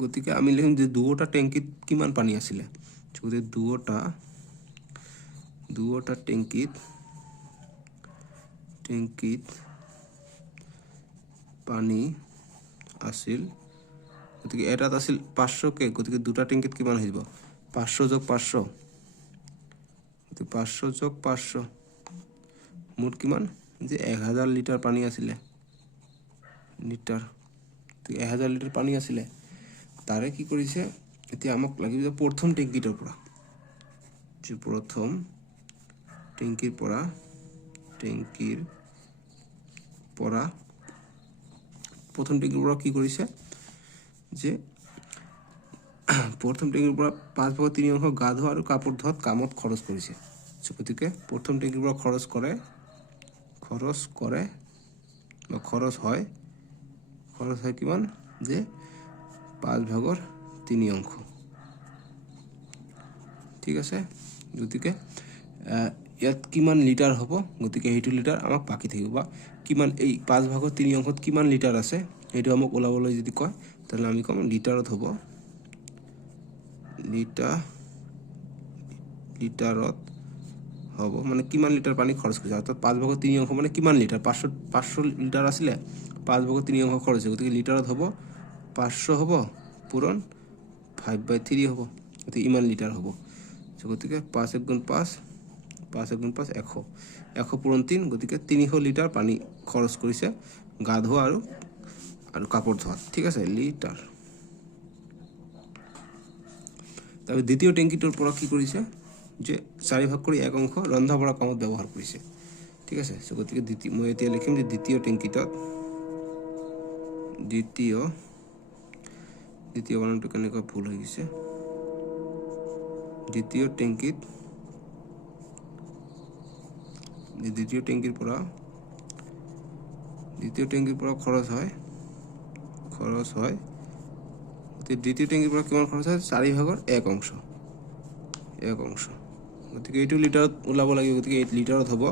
গতিকে আমি লিখিম যে দুটা টেংকিত কিমান পানী আছিল গতিকে দুটা টেংকিত পানী আছিল গতিকে এটাত আছিল 500 কে গতিকে দুটা টেংকিত কিমান হইব 500 যোগ 500 গতিকে 500 যোগ 500 মুঠ কিমান যে 1000 লিটাৰ পানী আছিল লিটাৰ 1000 লিটাৰ পানী আছিল তাৰে কি কৰিছে এতিয়া আমাক লাগিব যে প্ৰথম টেংকিৰ পৰা যে প্ৰথম টেংকিৰ পৰা কি কৰিছে যে প্ৰথম টেংকিৰ পৰা 5 ভাগৰ 3 অংশ গা ধোৱা আৰু কাপোৰ ধোৱাত কামত খৰচ কৰিছে গতিকে প্ৰথম টেংকিৰ পৰা খৰচ হয় কিমান যে 5 ভাগৰ 3 অংশ ঠিক আছে গতিকে ইয়াত কিমান লিটাৰ হ'ব গতিকে এইটো লিটাৰ আমাক বাকি থাকিব বা কিমান এই 5 ভাগৰ 3 অংশত কিমান লিটাৰ আছে এইটো আমাক ওলাবলৈ যদি কয় তাহলে আমি কম লিটাৰত হ'ব লিটাৰত হ'ব মানে কিমান লিটাৰ পানী খৰচ কৰিছে অৰ্থাৎ 5 ভাগৰ 3 অংশ মানে কিমান লিটাৰ 500 লিটাৰ আছিল 5 ভাগৰ 3 অংশ খৰচ গতিকে লিটাৰত হ'ব 500 হ'ব পূৰণ 5/3 হ'ব গতিকে ইমান লিটাৰ হ'ব গতিকে 5 * 5 5 * 5 100 পূৰণ 3 গতিকে 300 লিটাৰ পানী খৰচ কৰিছে গা ধোৱা আৰু কাপোৰ ধোৱা ঠিক আছে লিটাৰ তবে দ্বিতীয় টেংকিটোৰ পৰা কি কৰিছে যে 4 ভাগ কৰি 1 অংশ ৰন্ধা বঢ়া কামত ব্যৱহাৰ কৰিছে ঠিক আছে সো গতিকে মই এতিয়া লিখিম যে দ্বিতীয় টেংকিটোত দ্বিতীয় বানানটো কেনেকৈ ভুল হৈ গৈছে দ্বিতীয় টেংকিৰ পৰা খৰচ হয় দ্বিতীয় টেংকিৰ পৰা কিমান খৰচ হয় 4 ভাগৰ 1 অংশ গতিকে এইটো লিটাৰত ওলাব লাগিব গতিকে 8 লিটাৰত হ'ব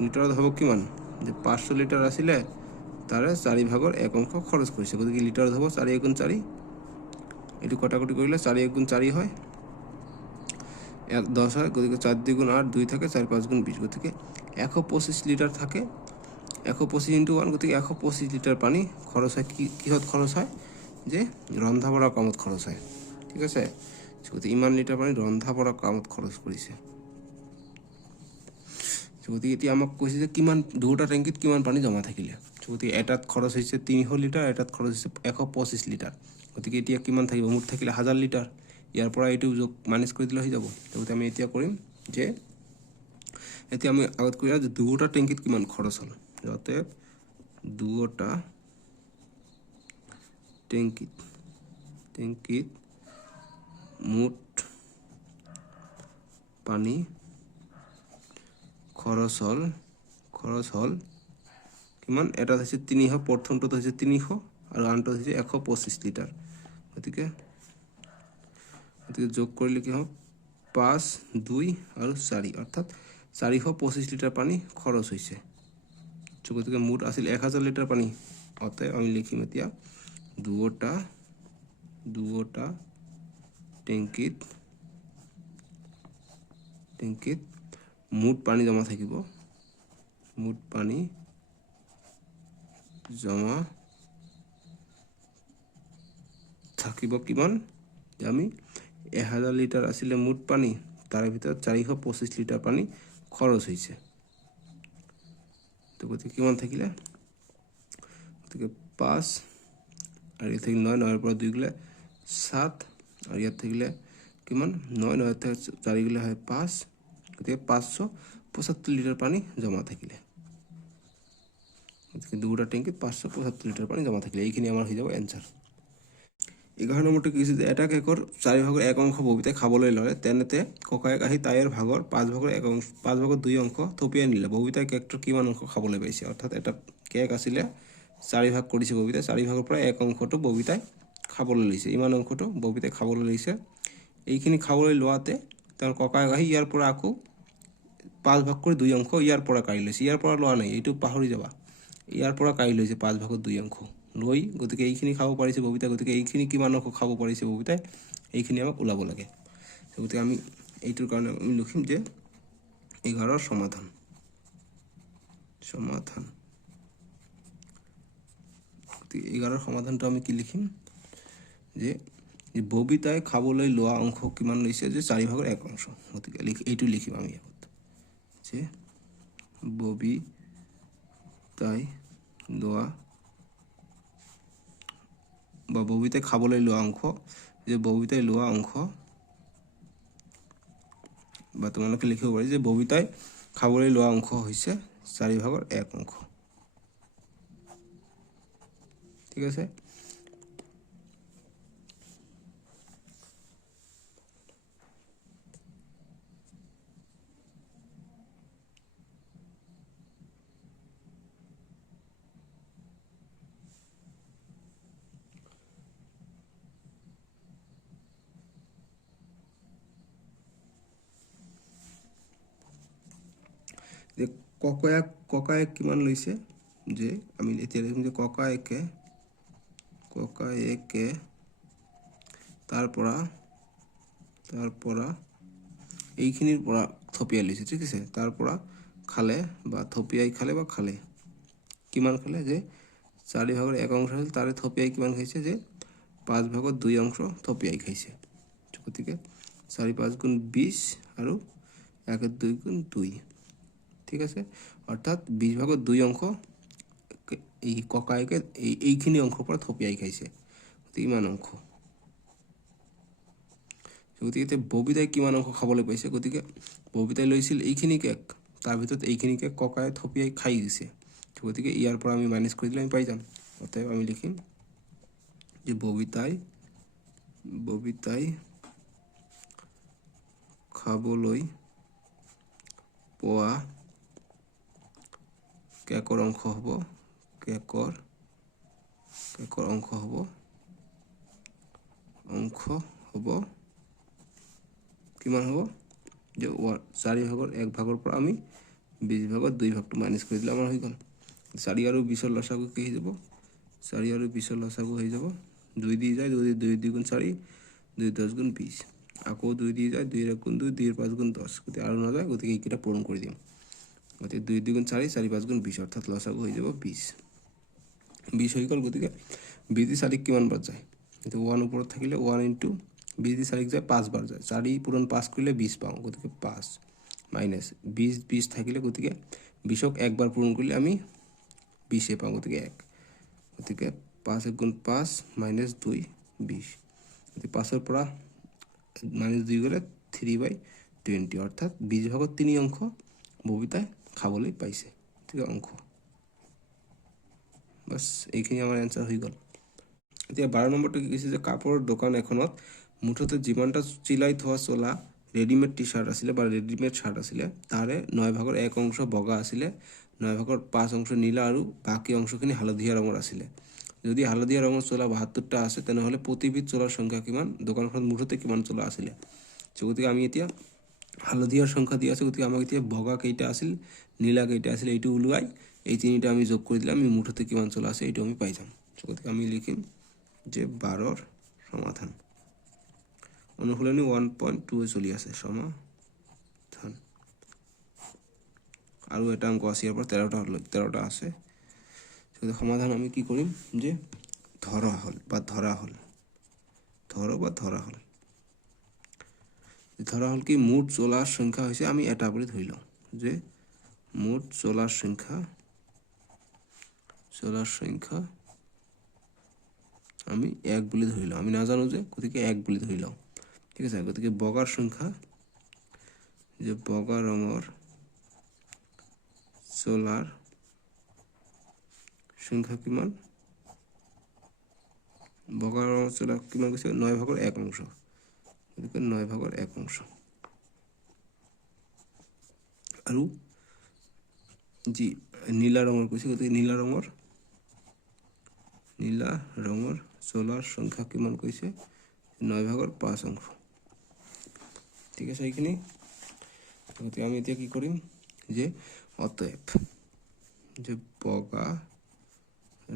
লিটাৰত হ'ব কিমান যে 500 লিটাৰ আছিল তাৰে 4 ভাগৰ 1 অংশ খৰচ কৰিছে গতিকে লিটাৰত হ'ব 4 * 4 এইটো কটাকটি কৰিলে 4 * 4 হয় 10 হয় গতিকে 4 × 2 = 8 2 থাকে 4 × 5 = 20 গতিকে 125 লিটাৰ থাকে 125 × 1 গতিকে 125 লিটাৰ পানী খৰচ হয় কিহত খৰচ হয় যে ৰন্ধা বঢ়া কামত খৰচ হয় ঠিক আছে গতিকে ইমান লিটাৰ পানী ৰন্ধা বঢ়া কামত খৰচ কৰিছে গতিকে এতিয়া আমাক কৈছে যে কিমান দুটা টেংকিত কিমান পানী জমা থাকিলে গতিকে এটাত খৰচ হৈছে 300 লিটাৰ এটাত খৰচ হৈছে 125 লিটাৰ গতিকে এতিয়া কিমান থাকিব মুঠ থাকিলে 1000 লিটাৰ ইয়াৰ পৰা এইটো যোগ মাইনাস কৰি দিলে হৈ যাব গতিকে আমি এতিয়া কৰিম যে এতিয়া আমি আগত কৰিয়া যে দুটা টেংকিত কিমান খৰচ হল যাতে দুটা টেংকিত মুঠ পানী খৰচ হল কিমান এটা হৈছে 300 প্ৰথমটো হৈছে 300 আৰু আনটো হৈছে 125 লিটাৰ গতিকে যোগ কৰিলে কি হ'ব 5 2 আৰু 4 অৰ্থাৎ 425 লিটাৰ পানী খৰচ হৈছে গতিকে মুঠ আছিল 1000 লিটাৰ পানী অতএব আমি লিখিম এতিয়া দুটা টেংকিত টেংকিত মুঠ পানী জমা থাকিব, মুঠ পানী জমা থাকিব কিমান, যে আমি 1000 লিটাৰ আছিলে মুঠ পানী, তাৰে ভিতৰত 425 লিটাৰ পানী খৰচ হৈছে। তো গতিকে কিমান থাকিলে, গতিকে 5 আৰু ইয়াত থাকিলে 9, 9ৰ পৰা 2 গ'লে 7, আৰু ইয়াত থাকিলে কিমান 9, 9 থেকে 4 গ'লে হয় 5, গতিকে 575 লিটাৰ পানী জমা থাকিলে। গতিকে দুটা টেংকিত 575 লিটাৰ পানী জমা থাকিলে, এইখিনি আমাৰ হৈ যাব এনচাৰ। 11 নম্বৰটো কি হৈছে যে এটা কেকৰ 4/1 অংশ ববিতাই খাবলৈ ল'লে, তেনেতে ককায়েক আহি তাইৰ ভাগৰ 5/2 অংশ থপিয়াই নিলে। ববিতাই কেকটোৰ কিমান অংশ খাবলৈ পাইছে, অৰ্থাৎ এটা কেক আছিলে 4 ভাগ কৰিছে ববিতাই, 4 ভাগৰ পৰা 1 অংশটো ববিতাই খাবলৈ লৈছে, ইমান অংশটো ববিতাই খাবলৈ লৈছে। এইখিনি খাবলৈ লোৱাতে তাৰ ককায়েক আহি ইয়াৰ পৰা আকৌ 5 ভাগ কৰি 2 অংশ ইয়াৰ পৰা কাঢ়ি লৈছে, ইয়াৰ পৰা লোৱা নাই, এইটো পাহৰি যাবা, ইয়াৰ পৰা কাঢ়ি লৈছে 5/2 অংশ লৈ, গতিকে এইখিনি খাব পাৰিছে ববিতাই, গতিকে এইখিনি কিমান অংশ খাব পাৰিছে ববিতাই, এইখিনি আমাক ওলাব লাগে। গতিকে আমি এইটোৰ কাৰণে আমি লিখিম যে 11ৰ সমাধান, গতিকে 11ৰ সমাধানটো আমি কি লিখিম যে ববিতাই খাবলৈ লোৱা অংশ কিমান লৈছে, যে 4/1 অংশ। গতিকে এইটো লিখিম আমি আগত, যে ববিতাই লোৱা বা ববিতাই খাবলৈ লোৱা অংশ, যে ববিতাই লোৱা অংশ, বা তোমালোকে লিখিব পাৰি যে ববিতাই খাবলৈ লোৱা অংশ হৈছে 4/1 অংশ। ঠিক আছে, যে ককায়েক কিমান লৈছে, যে আমি এতিয়া লিখিম যে ককায়েকে তাৰ পৰা এইখিনিৰ পৰা থপিয়াই লৈছে। ঠিক আছে, তাৰ পৰা খালে বা থপিয়াই খালে বা খালে, কিমান খালে, যে 4/1 অংশ আছিল, তাৰে থপিয়াই কিমান খাইছে, যে 5/2 অংশ থপিয়াই খাইছে। গতিকে 4 5 গুণ 20 আৰু 1 2 গুণ 2, ঠিক আছে, অৰ্থাৎ 20/2 অংশ এই ককায়েকে এইখিনি অংশৰ পৰা থপিয়াই খাইছে, গতিকে ইমান অংশ। গতিকে এতিয়া ববিতাই কিমান অংশ খাবলৈ পাইছে, গতিকে ববিতাই লৈছিল এইখিনি কেক, তাৰ ভিতৰত এইখিনি কেক ককায়ে থপিয়াই খাই দিছে, গতিকে ইয়াৰ পৰা আমি মাইনাছ কৰি দিলে আমি পাই যাম। অতএব আমি লিখিম যে ববিতাই খাবলৈ পোৱা কেকৰ অংশ হ'ব, কেকৰ অংশ হ'ব কিমান হ'ব, যে 4/1 পৰা আমি 20/2 মাইনাছ কৰি দিলে আমাৰ হৈ গ'ল। 4 আৰু 20ৰ লসাগু কি হৈ যাব, 4 আৰু 20ৰ লসাগু হৈ যাব 2 দি যায়, 2 2 গুণ 4, 2 10 গুণ 20, আকৌ 2 দি যায়, 2 1 গুণ 2, 2 5 গুণ 10, গতিকে আৰু নাযায়, গতিকে এইকেইটা পূৰণ কৰি দিম। গতিকে 2 2 গুণ 4, 4 5 গুণ 20, অৰ্থাৎ লসাগু হৈ যাব 20 হৈ গ'ল। গতিকে 20 দি 4 কিমান বাৰ যায়, কিন্তু 1 ওপৰত থাকিলে 1 ইনটু 20 দি 4 যায় 5 বাৰ যায়, 4 পূৰণ 5 কৰিলে 20 পাওঁ, গতিকে 5 মাইনাছ 20 থাকিলে, গতিকে 20ক একবাৰ পূৰণ কৰিলে আমি 20 পাওঁ, গতিকে 1, গতিকে 5 1 গুণ 5 মাইনাছ 2 20, গতিকে 5ৰ পৰা মাইনাছ 2 গ'লে 3/20, অৰ্থাৎ 20/3 অংশ ববিতাই খাবলৈ পাইছে। ঠিক আছে, অংশ বাছ এইখিনি আমাৰ এনচাৰ হৈ গ'ল। এতিয়া 12 নম্বৰটো কি কৈছে, যে কাপোৰৰ দোকান এখনত মুঠতে যিমানটা চিলাই থোৱা চোলা ৰেডিমেড টি চাৰ্ট আছিলে বা ৰেডিমেড চাৰ্ট আছিলে, তাৰে 9/1 অংশ বগা আছিলে, 9/5 অংশ নীলা আৰু বাকী অংশখিনি হালধীয়া ৰঙৰ আছিলে। যদি হালধীয়া ৰঙৰ চোলা 72টা আছে, তেনেহ'লে প্ৰতিবিধ চোলাৰ সংখ্যা কিমান, দোকানখনত মুঠতে কিমান চোলা আছিলে। গতিকে আমি এতিয়া হালধীয়াৰ সংখ্যা দিয়া আছে, গতিকে আমাক এতিয়া বগা কেইটা আছিল, নীলা কেইটা আছিল, এইটো ওলোৱাই এই তিনিটা আমি যোগ কৰি দিলে আমি মুঠতে কিমান চোলা আছে এইটো আমি পাই যাম। গতিকে আমি লিখিম যে 12ৰ সমাধান। অনুশীলনী 1.2 চলি আছে, সমাধান। আৰু এটা অংক আছে ইয়াৰ পৰা 13টা আছে তো সমাধান আমি কি কৰিম যে ধৰা হল কি মুঠ চলাৰ সংখ্যা হৈছে আমি এটা বুলি ধৰি লওঁ যে মুঠ চলাৰ সংখ্যা আমি 1 বুলি ধৰি লওঁ আমি নাজানো যে গতিকে 1 বুলি ধৰি লওঁ ঠিক আছে গতিকে বগাৰ সংখ্যা যে বগা ৰঙৰ চলাৰ সংখ্যা কিমান বগা ৰঙৰ চলাৰ কিমান কৈছে 9/1 অংশ গতিকে 9/1 অংশ আৰু যি নীলা ৰঙৰ কৈছে গতিকে নীলা ৰঙৰ চলাৰ সংখ্যা কিমান কৈছে 9/5 অংশ ঠিক আছে এইখিনি গতিকে আমি এতিয়া কি কৰিম যে অতএব যে বগা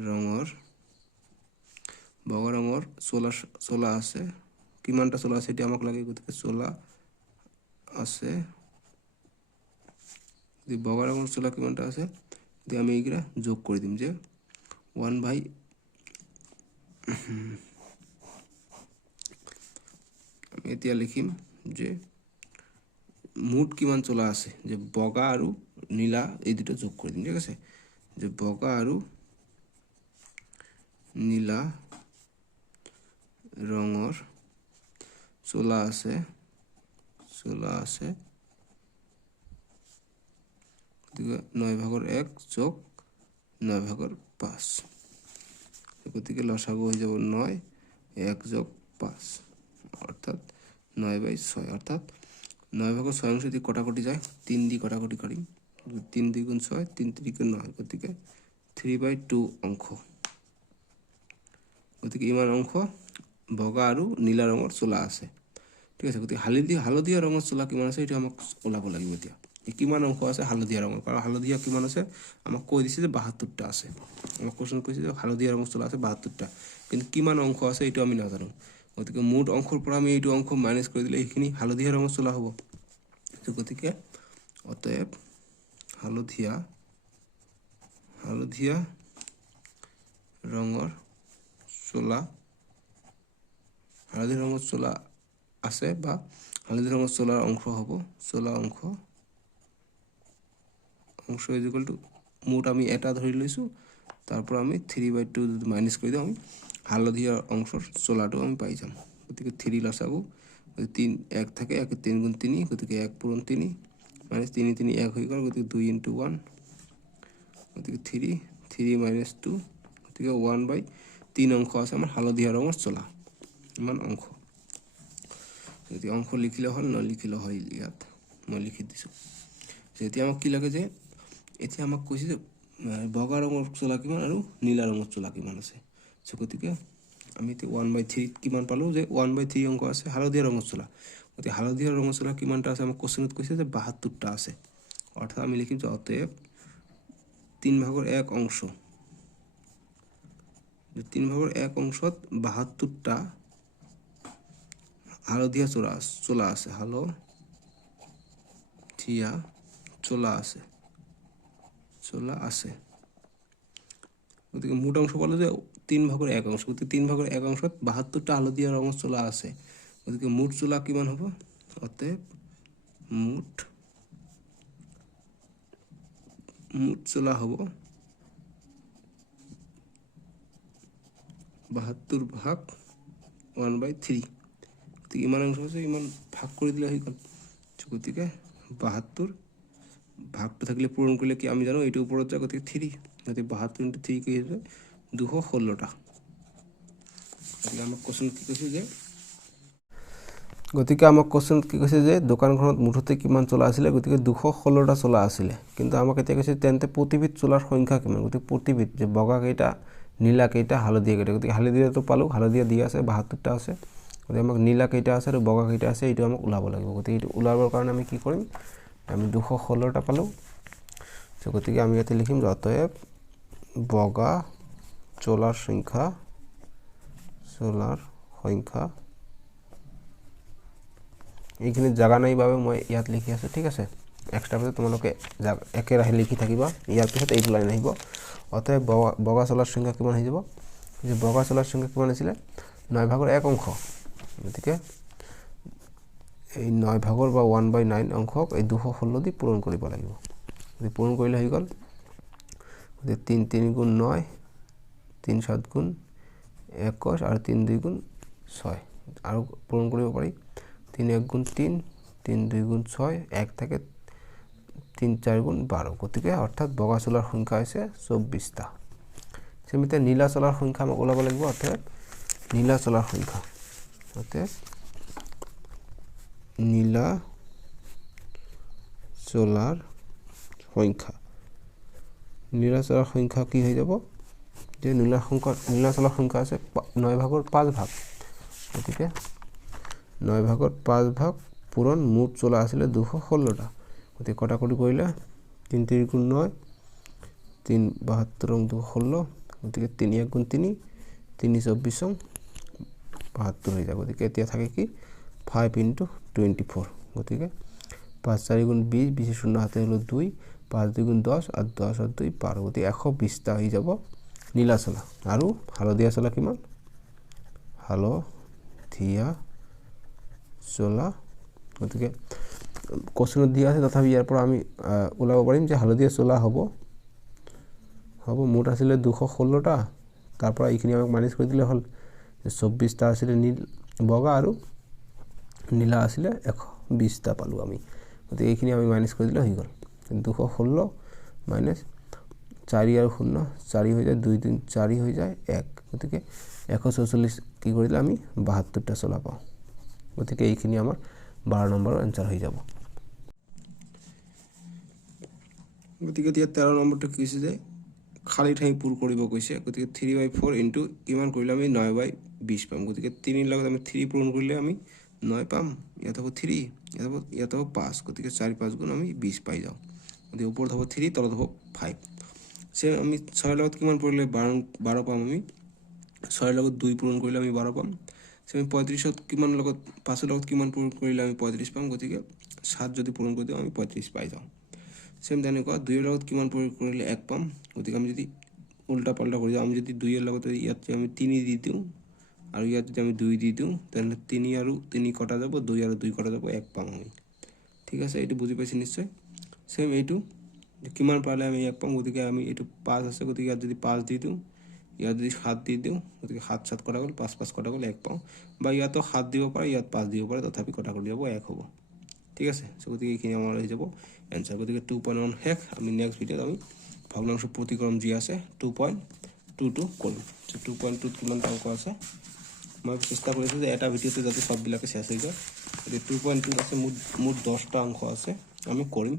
ৰঙৰ চলা আছে কিমানটা চলা আছে এটা আমাক লাগে গতিকে চলা আছে যদি বগা ৰঙৰ চলা কিমানটা আছে যদি আমি এইগিৰা যোগ কৰি দিম যে 1 বাই আমি এতিয়া লিখিম যে মুঠ কিমান চলা আছে যে বগা আৰু নীলা এই দুটো যোগ কৰি দিম ঠিক আছে যে বগা আৰু নীলা ৰঙৰ চলা আছে গতিকে 9/1 যোগ 9/5 গতিকে লসাগু হৈ যাব 9 1 যোগ 5 অর্থাৎ 9/6 অর্থাৎ 9/6 অংশ যদি কটাকটি যায় 3 দিয়ে কটাকটি করি 3 2 গুণ 6 3 3 গুণ 9 গতিকে 3/2 অংশ গতিকে ইমান অংশ বগা আৰু নীলা ৰঙৰ চলা আছে ঠিক আছে গতিকে হালধীয়া ৰঙৰ চলা কিমান আছে এটা আমাক ওলাব লাগিব এতিয়া কিমান অংশ আছে হালধীয়া ৰঙৰ কাৰণ হালধীয়া কিমান আছে আমাক কৈ দিছে যে 72টা আছে আমাক কোশ্চন কৈছে যে হালধীয়া ৰঙৰ চলা আছে 72টা কিন্তু কিমান অংশ আছে এটা আমি নাজানো গতিকে মুঠ অংশৰ পৰা আমি এইটো অংশ মাইনাস কৰি দিলে এইখিনি হালধীয়া ৰঙৰ চলা হ'ব গতিকে অতএব হালধীয়া ৰঙৰ চলা আছে বা হালধীয়া ৰঙৰ চলাৰ অংশ হ'ব চলা অংশ ইকুয়াল টু মুঠ আমি এটা ধৰি লৈছো তাৰ পৰা আমি 3/2 যদি মাইনাস কৰি দিওঁ আমি হালধীয়া অংশৰ চলাটো আমি পাই যাম গতিকে 3 লসাগু 3 1 থাকে 1 3 গুণ 3 গতিকে 1 পূৰণ 3 মাইনাস 3 3 1 হৈ গ'ল গতিকে 2 * 1 গতিকে 3 মাইনাস 2 গতিকে 1/3 অংশ আছে আমাৰ হালধীয়া ৰঙৰ চলা ইমান অংশ যদি অংশ লিখিলে হল নলিখিলে হয় ইয়াত মই লিখি দিছো যেতিয়া আমাক কি লাগে যে এতিয়া আমাক কৈছে যে বগা ৰঙৰ চলা কিমান আৰু নীলা ৰঙৰ চলা কিমান আছে গতিকে আমি 1/3 কিমান পালো যে 1/3 অংক আছে হালধীয়া ৰঙৰ চলা গতিকে হালধীয়া ৰঙৰ চলা কিমানটা আছে আমাক কোশ্চনত কৈছে যে 72টা আছে অৰ্থাৎ আমি লিখিম যে অতএব 3/1 অংশ যে 3/1 অংশত 72টা হালধীয়া চলা আছে গতিকে মুঠ অংশ পালো যে 3/1 অংশ গতিকে 3/1 অংশত 72টা হালধীয়া ৰঙৰ চলা আছে গতিকে মুঠ চলা কিমান হ'ব অতএব মুঠ চলা হ'ব 72/1/3 গতিকে ইমান অংশ আছে ইমান ভাগ কৰি দিলে হৈ গ'ল গতিকে 72 ভাগটো থাকিলে পূৰণ কৰিলে কি আমি জানো এইটো ওপৰত যায় গতিকে 3 গতিকে 72 * 3 কি হৈছে 216টা গতিকে আমাক কোশ্চন কি কৈছে যে দোকানখনত মুঠতে কিমান চলা আছিল গতিকে 216টা চলা আছিল কিন্তু আমাক এতিয়া কৈছে তেন্তে প্ৰতিবিধ চলাৰ সংখ্যা কিমান গতিকে প্ৰতিবিধ যে বগা কেইটা নীলা কেইটা হালধীয়া কেইটা গতিকে হালধীয়াটো পালো হালধীয়া দিয়া আছে 72টা আছে গতিকে আমাক নীলা কেইটা আছে আৰু বগা কেইটা আছে এইটো আমাক ওলাব লাগিব গতিকে এইটো ওলাবৰ কাৰণে আমি কি কৰিম আমি 216টা পালো গতিকে আমি ইয়াতে লিখিম অতএব বগা চলাৰ সংখ্যা এইখিনি জাগা নাই বাবে মই ইয়াত লিখি আছো ঠিক আছে এক্সট্ৰা পিছত তোমালোকে একেৰাহে লিখি থাকিবা ইয়াৰ পিছত এইটো লাইন আহিব অতএব বগা চলাৰ সংখ্যা কিমান হৈ যাব যে বগা চলাৰ সংখ্যা কিমান আছিল 9 ভাগৰ 1 অংশ গতিকে এই 9 ভাগৰ বা 1/9 অংশক এই 216 দি পূৰণ কৰিব লাগিব যদি পূৰণ কৰিলে হৈ গ'ল গতিকে 3 3 গুণ 9 3 7 গুণ 21 আৰু 3 2 গুণ 6 আৰু পূৰণ কৰিব পাৰি 3 1 গুণ 3 3 2 গুণ 6 1 থাকে 3 4 গুণ 12 গতিকে অৰ্থাৎ বগা চলাৰ সংখ্যা হৈছে 24টা সেমিতে নীলা চলাৰ সংখ্যা আমাক ওলাব লাগিব অৰ্থাৎ নীলা চলাৰ সংখ্যা অৰ্থাৎ নীলা চলাৰ সংখ্যা কি হৈ যাব যে নীলা চলাৰ সংখ্যা আছে 9 ভাগৰ 5 ভাগ গতিকে 9 ভাগৰ 5 ভাগ পূৰণ মুঠ চলা আছিলে 216টা গতিকে কটাকটি কৰিলে 3 3 গুণ 9 3 72 216 গতিকে 3 1 গুণ 3 3 24 72 হৈ যাব গতিকে এতিয়া থাকে কি 5 × 24 গতিকে 5 4 গুণ 20 20 শূন্য হাতে হলো 2 5 2 গুণ 10 আর 10 আর 2 12 গতিকে 120টা হৈ যাব নীলা চলা আৰু হালধীয়া চলা কিমান হালধীয়া চলা গতিকে কোশ্চেনত দিয়া আছে তথাপি ইয়াৰ পৰা আমি ওলাব পাৰিম যে হালধীয়া চলা হ'ব মুঠ আছিল 216টা তাৰ পৰা এইখিনি আমাক মাইনাস কৰি দিলে হ'ল 24টা আছিল নীল বগা আৰু নীলা আছিল 120টা পালো আমি গতিকে এইখিনি আমি মাইনাস কৰি দিলে হৈ গ'ল 216 মাইনাস 4 আৰু 0 4 হৈ যায় 2 3 4 হৈ যায় 1 গতিকে 144 কি কৰিলে আমি 72টা চলা পাওঁ গতিকে এইখিনি আমাৰ 12 নম্বৰৰ আনসাৰ হৈ যাব গতিকে এতিয়া 13 নম্বৰটো কি হৈছে যে খালি ঠাই পূৰ কৰিব কৈছে গতিকে 3/4 ইনটু কিমান কৰিলে আমি 9/20 পাম গতিকে 3 লগত আমি 3 পূৰণ কৰিলে আমি 9 পাম ইয়াত হ'ব 3 ইয়াত হ'ব 5 গতিকে 4 5 গুণ আমি 20 পাই যাওঁ গতিকে ওপৰত হ'ব 3 তলত হ'ব 5 সে আমি 6 লগত কিমান পৰিলে 12 পাম আমি 6 লগত 2 পূৰণ কৰিলে আমি 12 পাম সে আমি 35ত কিমান লগত 5 লগত কিমান পূৰণ কৰিলে আমি 35 পাম গতিকে 7 যদি পূৰণ কৰি দিওঁ আমি 35 পাই যাওঁ সেম তেনেকুৱা 2 লগত কিমান পূৰণ কৰিলে 1 পাম গতিকে আমি যদি উল্টা পাল্টা কৰি যাওঁ আমি যদি 2 এৰ লগত ইয়াত আমি 3 দি দিওঁ আৰু ইয়াত যদি আমি 2 দি দিওঁ তেনে 3 আৰু 3 কটা যাব 2 আৰু 2 কটা যাব 1 পাম আমি ঠিক আছে এটো বুজি পাইছি নিশ্চয় সেম এইটো কিমান পালে আমি 1 পাম গতিকে আমি এটো 5 আছে গতিকে ইয়াত যদি 5 দি দিওঁ ইয়াত যদি 7 দি দিওঁ গতিকে 7 7 কটা গ'ল 5 5 কটা গ'ল 1 পাম বা ইয়াতো 7 দিব পাৰে ইয়াত 5 দিব পাৰে তথাপি কটা কৰি যাব 1 হ'ব ঠিক আছে সো গতিকে এইখিনি আমাৰ হৈ যাব आंसर গতিকে 2.1 হেক আমি নেক্সট ভিডিওত আমি ভগ্নাংশ প্ৰতিক্ৰম যি আছে 2.22 কৰিম 2.2 কিমান অংক আছে মই চেষ্টা কৰিছো যে এটা ভিডিওতে যাতে সব বিলাকে শেষ হৈ যায় গতিকে 2.2 আছে মুঠ 10টা অংক আছে আমি কৰিম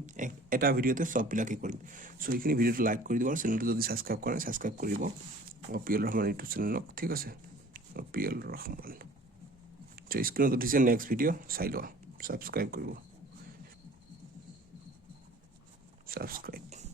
এটা ভিডিওতে সব বিলাকে কৰিম সো এইখিনি ভিডিওটো লাইক কৰি দিব আৰু চেনেলটো যদি সাবস্ক্ৰাইব কৰে সাবস্ক্ৰাইব কৰিব অপিএল ৰহমান ইউটিউব চেনেলক ঠিক আছে অপিএল ৰহমান তো স্ক্ৰিনত উঠিছে নেক্সট ভিডিও চাই লোৱা সাবস্ক্ৰাইব কৰিব subscribe